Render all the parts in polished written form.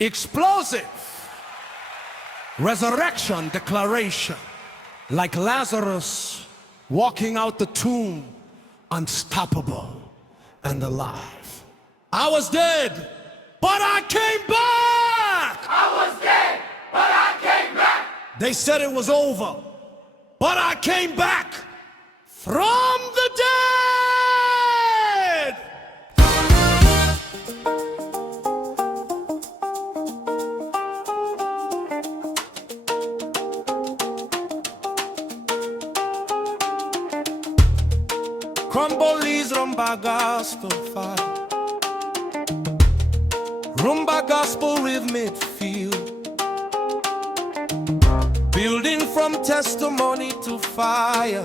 Explosive resurrection declaration, like Lazarus walking out the tomb, unstoppable and alive. I was dead, but I came back. I was dead, but I came back. They said it was over, but I came back from the dead. Crumblies rumba gospel fire, rumba gospel rhythmic feel, building from testimony to fire.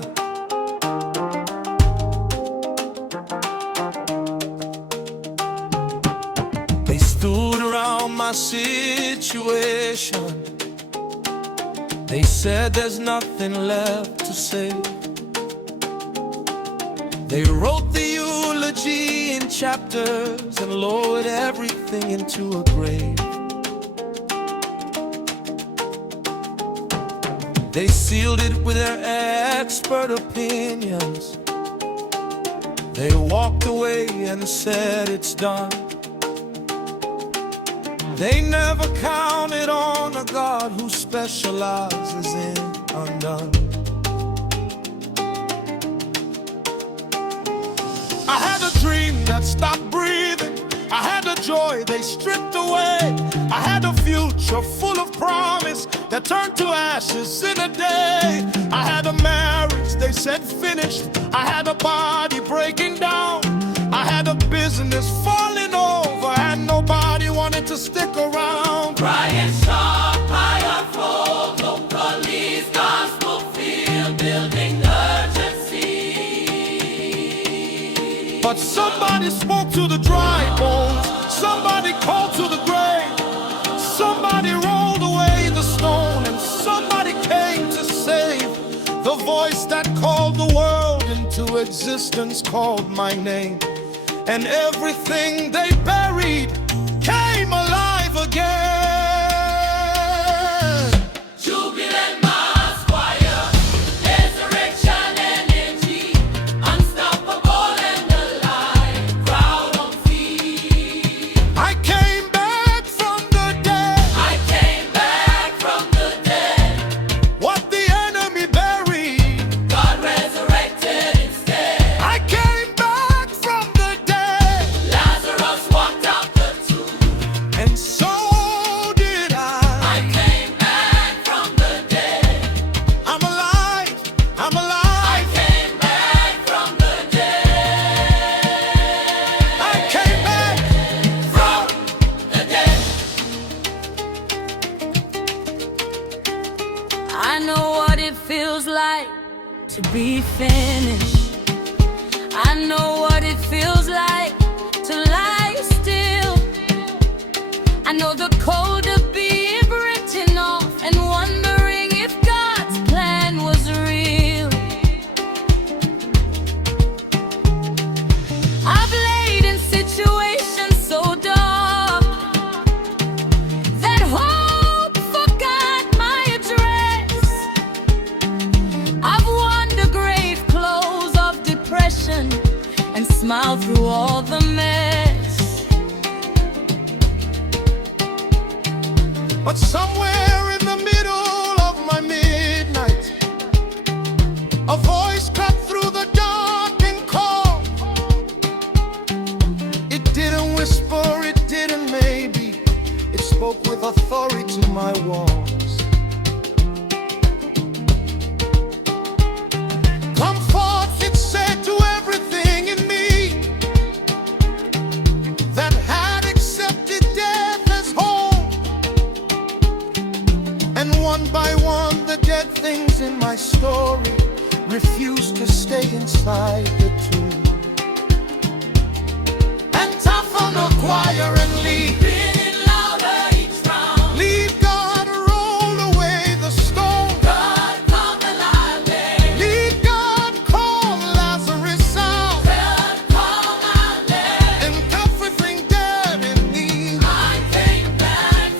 They stood around my situation. They said there's nothing left to say. They wrote the eulogy in chapters and lowered everything into a grave. They sealed it with their expert opinions. They walked away and said it's done. They never counted on a God who specializes in undone. I had a dream that stopped breathing. I had a joy they stripped away. I had a future full of promise that turned to ashes in a day. I had a marriage they said finished. I had a body breaking down. I had a business falling over, and nobody wanted to stick around. Crying sharp, high unfold, no police, gospel field, building urgency. But somebody spoke to the dry bones. Somebody called to the grave. Somebody rolled away the stone, and somebody came to save. The voice that called the world into existence called my name, and everything they buried came alive again. Jubilant mass choir, resurrection energy, unstoppable and alive, crowd on feet. I came back from the dead. I came back from the dead. What the enemy buried, God resurrected instead. I came back from the dead, Lazarus walked out the tomb. and so did I I. came back from the dead. I'm alive, I'm I alive. came back from the dead. I came back. From the dead. I know what it feels like to be finished. I know what it feels like to lie still. I know the code of being written off and wondering if God's plan was real. I've laid in situations so dark that hope forgot my address. I've worn the grave clothes of depression and smiled through all the mess. But somewhere in the middle of my midnight, a voice cut through the dark and called. It didn't whisper, it didn't maybe. It spoke with authority to my walls. Come forth, it said to everything in me that had accepted death as home. And one by one, the dead things in my story refused to stay inside the tomb. And tough on the choir and leave. Feeling louder each round. Leave God, roll away the stone. God come alive there. Leave God, call Lazarus out. God come out there. And everything dead in me. I came back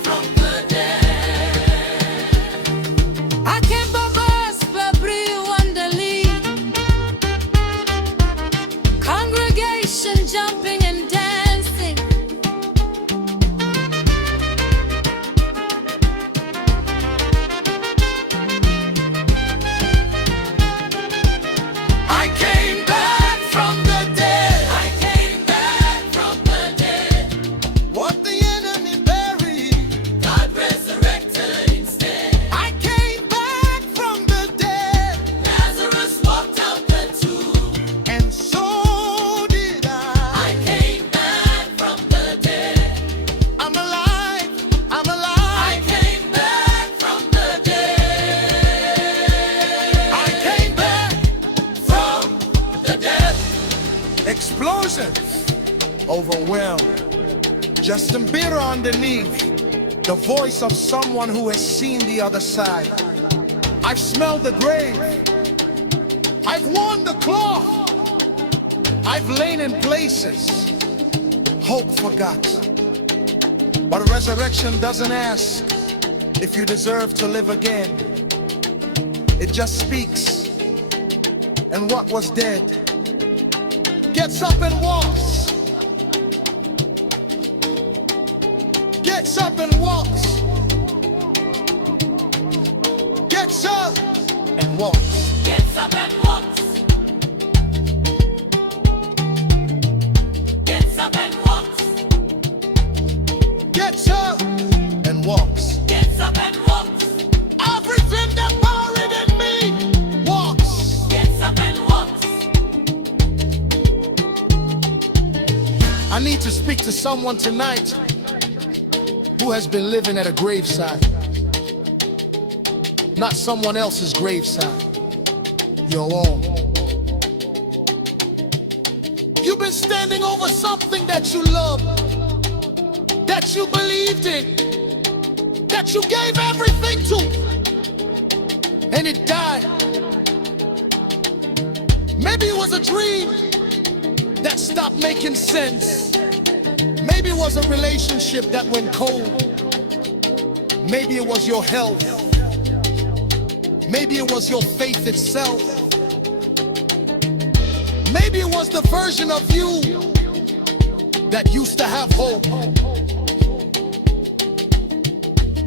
overwhelmed, just bitter underneath, the voice of someone who has seen the other side. I've smelled the grave, I've worn the cloth, I've lain in places hope forgot. But resurrection doesn't ask if you deserve to live again. It just speaks, and what was dead gets up and walks. Gets up and walks. Gets up and walks. Gets up and walks. Gets up and walks. Gets up and walks. Gets up and walks. Everything that buried in me walks. Gets up and walks. I need to speak to someone tonight who has been living at a graveside. Not someone else's graveside, your own. You've been standing over something that you love, that you believed in, that you gave everything to, and it died. Maybe it was a dream that stopped making sense. Maybe it was a relationship that went cold. Maybe it was your health. Maybe it was your faith itself. Maybe it was the version of you that used to have hope.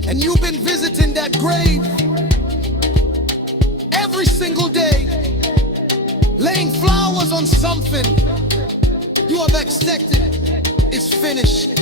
And you've been visiting that grave every single day, laying flowers on something you have accepted is finished.